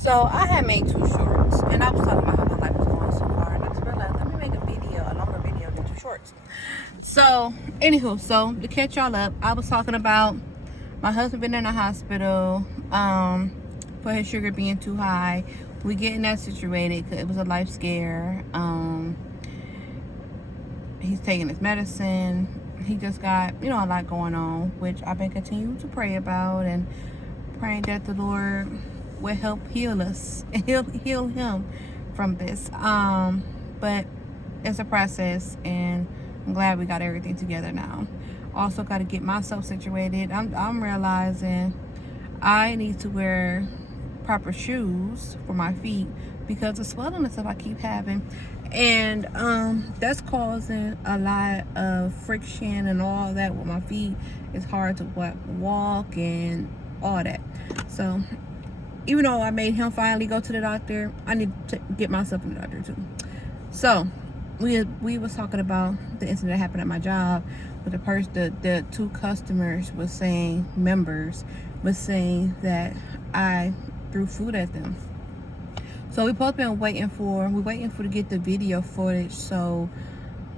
So I had made 2 shorts, and I was talking about how my life was going so far, and I just realized let me make a longer video than 2 shorts. So, anywho, so to catch y'all up, I was talking about my husband been in the hospital for his sugar being too high. We getting that situated because it was a life scare. He's taking his medicine. He just got, a lot going on, which I've been continuing to pray about and praying that the Lord will help heal us, heal him from this. But it's a process, and I'm glad we got everything together now. Also, got to get myself situated. I'm realizing I need to wear proper shoes for my feet because the swelling and stuff I keep having, and that's causing a lot of friction and all that with my feet. It's hard to walk and all that. So even though I made him finally go to the doctor, I need to get myself in the doctor too. So we was talking about the incident that happened at my job, but the 2 customers was saying, members was saying that I threw food at them. So we both been waiting for to get the video footage so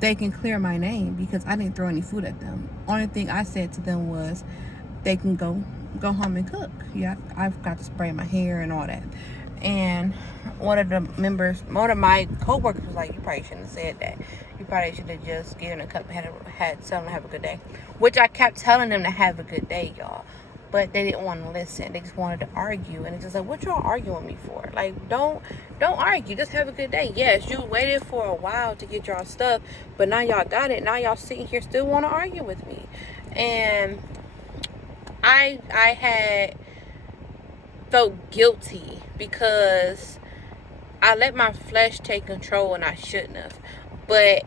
they can clear my name because I didn't throw any food at them. Only thing I said to them was they can go home and cook. Yeah, I've got to spray my hair and all that. And one of my co-workers was like, you probably shouldn't have said that. You probably should have just given a cup, had tell them to have a good day. Which I kept telling them to have a good day, y'all. But they didn't want to listen. They just wanted to argue. And it's just like, what y'all arguing with me for? Like, don't argue. Just have a good day. Yes, you waited for a while to get y'all stuff, but now y'all got it. Now y'all sitting here still want to argue with me. And I had felt guilty because I let my flesh take control and I shouldn't have. But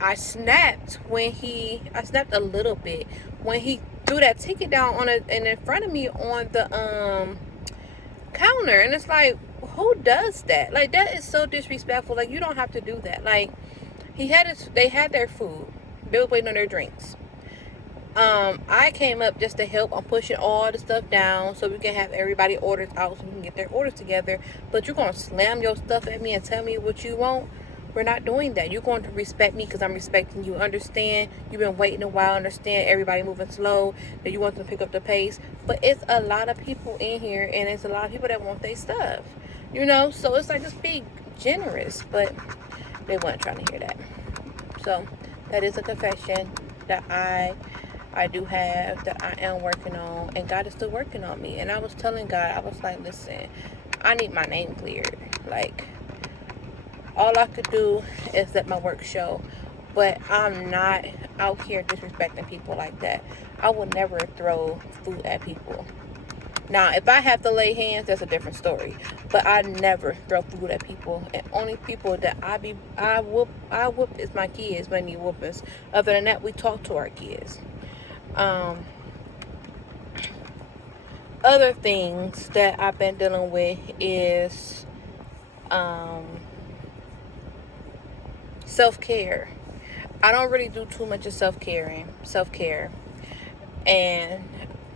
I snapped a little bit when he threw that ticket down in front of me on the counter. And it's like, who does that? Like, that is so disrespectful. Like, you don't have to do that. Like, they had their food. They were waiting on their drinks. I came up just to help. I'm pushing all the stuff down so we can have everybody orders out so we can get their orders together. But you're going to slam your stuff at me and tell me what you want? We're not doing that. You're going to respect me because I'm respecting you. Understand you've been waiting a while. Understand everybody moving slow, that you want them to pick up the pace. But it's a lot of people in here, and it's a lot of people that want their stuff. So it's like, just be generous. But they weren't trying to hear that. So that is a confession that I do have, that I am working on, and God is still working on me. And I was telling God, I was like, listen, I need my name cleared. Like, all I could do is let my work show, but I'm not out here disrespecting people like that. I will never throw food at people. Now, if I have to lay hands, that's a different story. But I never throw food at people. And only people that I whoop is my kids when they need whoopings. Other than that, we talk to our kids. Other things that I've been dealing with is self-care. I don't really do too much of self-care. And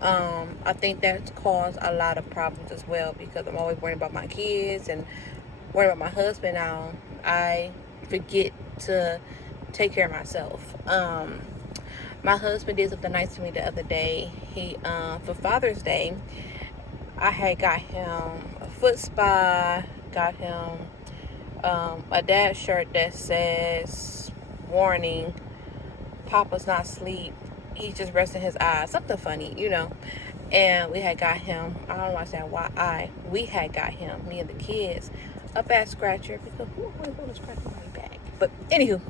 I think that's caused a lot of problems as well because I'm always worrying about my kids and worrying about my husband now. I forget to take care of myself. My husband did something nice to me the other day. He for Father's Day, I had got him a foot spa, got him a dad shirt that says, warning, Papa's not asleep, he's just resting his eyes. Something funny, And we had got him, I don't want to say we had got him, me and the kids, a back scratcher, because who would want to scratch my back? But anywho,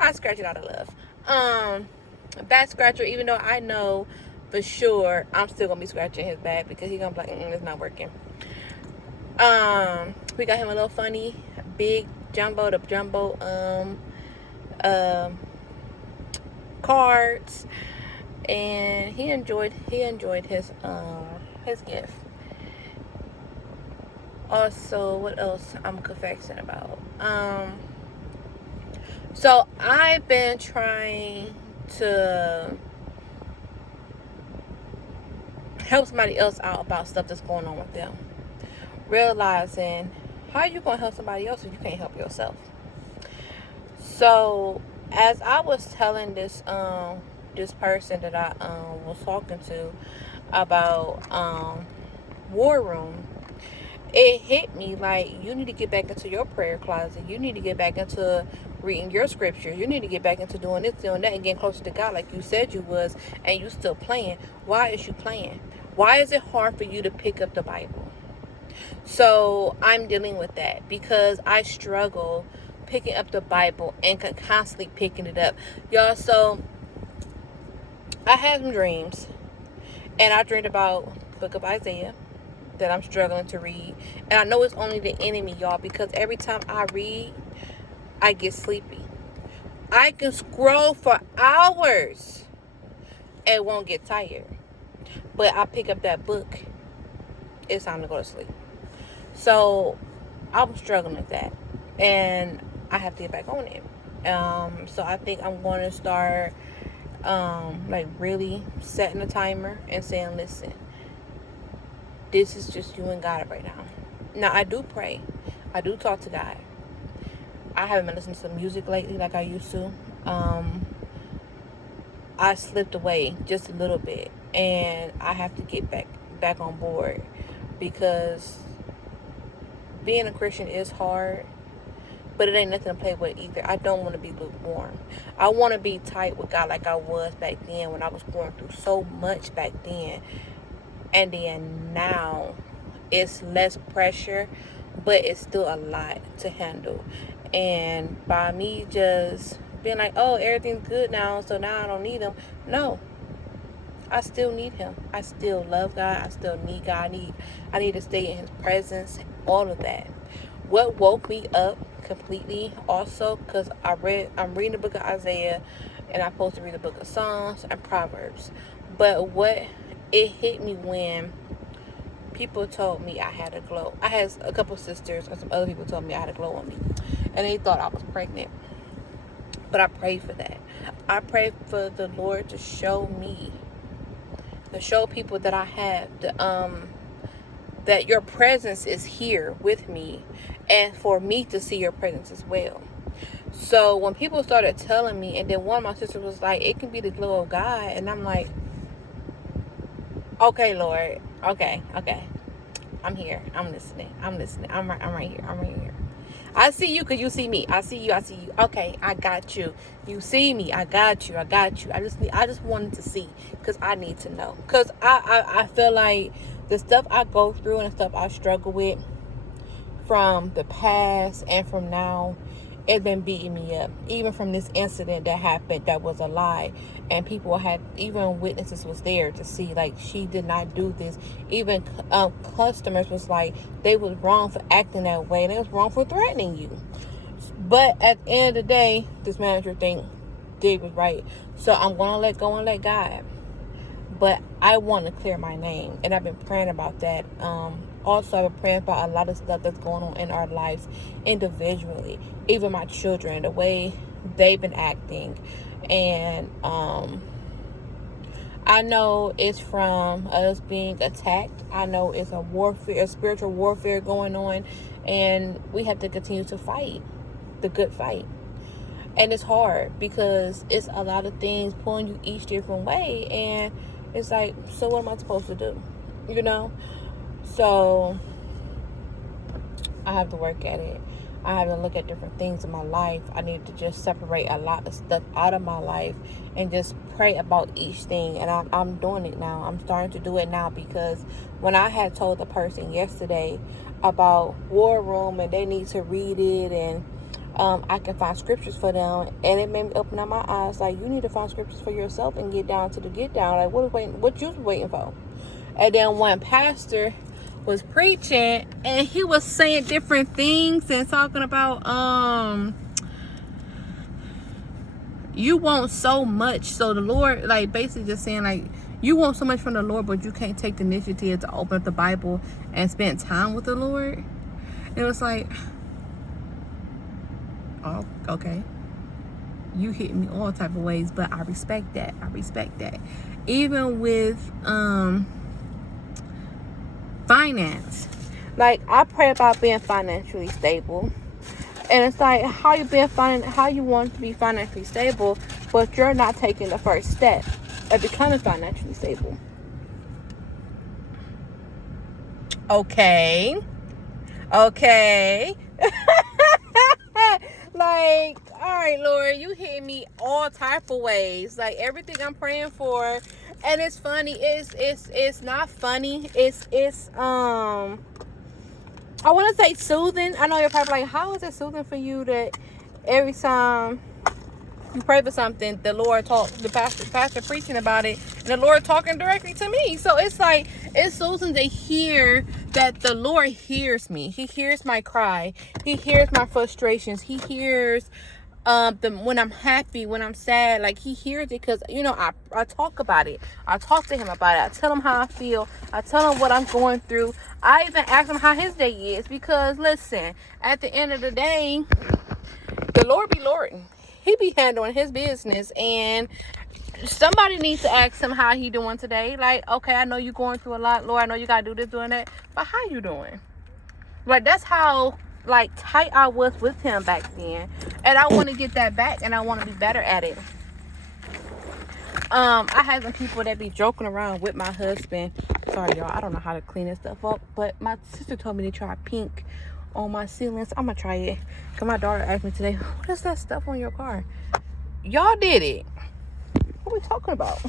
I scratch it out of love. A back scratcher, even though I know for sure I'm still gonna be scratching his back because he's gonna be like, it's not working. We got him a little funny big jumbo cards, and he enjoyed his gift. Also, what else I'm confessing about? So I've been trying to help somebody else out about stuff that's going on with them. realizing how you gonna help somebody else if you can't help yourself. So as I was telling this person that I was talking to about War Room, it hit me like, you need to get back into your prayer closet. You need to get back into reading your scriptures. You need to get back into doing this, doing that, and getting closer to God like you said you was, and you still playing. Why is you playing? Why is it hard for you to pick up the Bible? So I'm dealing with that because I struggle picking up the Bible and constantly picking it up. Y'all, so I had some dreams, and I dreamed about the book of Isaiah that I'm struggling to read. And I know it's only the enemy, y'all, because every time I read, I get sleepy. I can scroll for hours and won't get tired. But I pick up that book, it's time to go to sleep. So I'm struggling with that, and I have to get back on it. So I think I'm going to start like really setting a timer and saying, listen, this is just you and God right now. Now, I do pray. I do talk to God. I haven't been listening to some music lately like I used to. I slipped away just a little bit, and I have to get back on board, because being a Christian is hard, but it ain't nothing to play with either. I don't want to be lukewarm. I want to be tight with God like I was back then when I was going through so much back then. And then now it's less pressure, but it's still a lot to handle. And by me just being like, oh, everything's good now, so now I don't need him. No, I still need him. I still love God. I still need God. I need to stay in his presence, all of that. What woke me up completely also, because I'm reading the book of Isaiah, and I'm supposed to read the book of Psalms and Proverbs. But what it hit me when people told me I had a glow. I had a couple sisters and some other people told me I had a glow on me, and they thought I was pregnant. But I prayed for that. I prayed for the Lord to show me, to show people that I have that your presence is here with me, and for me to see your presence as well. So when people started telling me, and then one of my sisters was like, it can be the glow of God, and I'm like, okay, Lord, okay, I'm here, I'm listening, I'm right here. I see you because you see me. I see you. Okay, I got you. You see me. I got you. I just wanted to see, because I need to know. Because I feel like the stuff I go through and the stuff I struggle with from the past and from now, it's been beating me up. Even from this incident that happened that was a lie, and people had, even witnesses was there to see, like, she did not do this. Even customers was like, they was wrong for acting that way, and they was wrong for threatening you. But at the end of the day, this manager think Dig was right. So I'm gonna let go and let God. But I want to clear my name, and I've been praying about that. Also, I've been praying about a lot of stuff that's going on in our lives individually. Even my children, the way they've been acting. And I know it's from us being attacked. I know it's a spiritual warfare going on. And we have to continue to fight the good fight. And it's hard because it's a lot of things pulling you each different way. And it's like, so what am I supposed to do? You know? So I have to work at it. I have to look at different things in my life. I need to just separate a lot of stuff out of my life and just pray about each thing. And I'm doing it now. I'm starting to do it now, because when I had told the person yesterday about War Room and they need to read it, and I can find scriptures for them, and it made me open up my eyes. Like, you need to find scriptures for yourself and get down to the get down. Like, what you waiting for? And then one pastor was preaching, and he was saying different things and talking about you want so much, so the Lord, like, basically just saying, like, you want so much from the Lord, but you can't take the initiative to open up the Bible and spend time with the Lord. It was like, oh, okay, you hit me all type of ways, but I respect that. Even with finance, Like, I pray about being financially stable. And it's like, how you want to be financially stable, but you're not taking the first step of becoming financially stable. Okay. Like, all right, Lord, you hit me all type of ways. Like, everything I'm praying for, and it's funny. It's not funny. It's I want to say soothing. I know you're probably like, how is it soothing for you that every time you pray for something, the Lord the pastor preaching about it, and the Lord talking directly to me. So it's like, it's soothing to hear that the Lord hears me. He hears my cry. He hears my frustrations. He hears when I'm happy, when I'm sad. Like, he hears it, because I talk about it. I talk to him about it. I tell him how I feel. I tell him what I'm going through. I even ask him how his day is, because listen, at the end of the day, the Lord be Lording. He be handling his business, and somebody needs to ask him how he doing today. Like, okay, I know you going through a lot, Lord. I know you gotta do this, doing that, but how you doing? Like, that's how like tight I was with him back then, and I want to get that back, and I want to be better at it. I had some people that be joking around with my husband. Sorry, y'all, I don't know how to clean this stuff up, but my sister told me to try pink on my ceilings. I'm gonna try it, because my daughter asked me today, what is that stuff on your car? Y'all did it. What we talking about?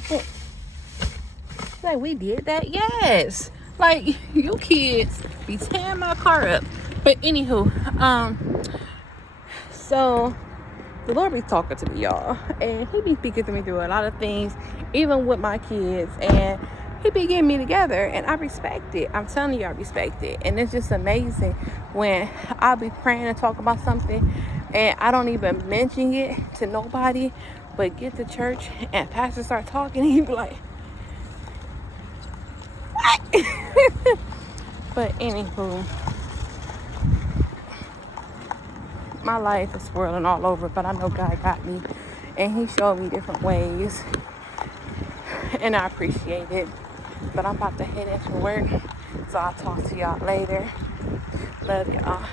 Like, we did that? Yes. Like, you kids be tearing my car up. But anywho, so the Lord be talking to me, y'all, and he be speaking to me through a lot of things, even with my kids, and he be getting me together, and I respect it. I'm telling you, I respect it. And it's just amazing when I'll be praying and talk about something, and I don't even mention it to nobody, but get to church and pastor start talking, and he be like, what? But anywho, my life is swirling all over, but I know God got me, and he showed me different ways, and I appreciate it. But I'm about to head into work, so I'll talk to y'all later. Love y'all.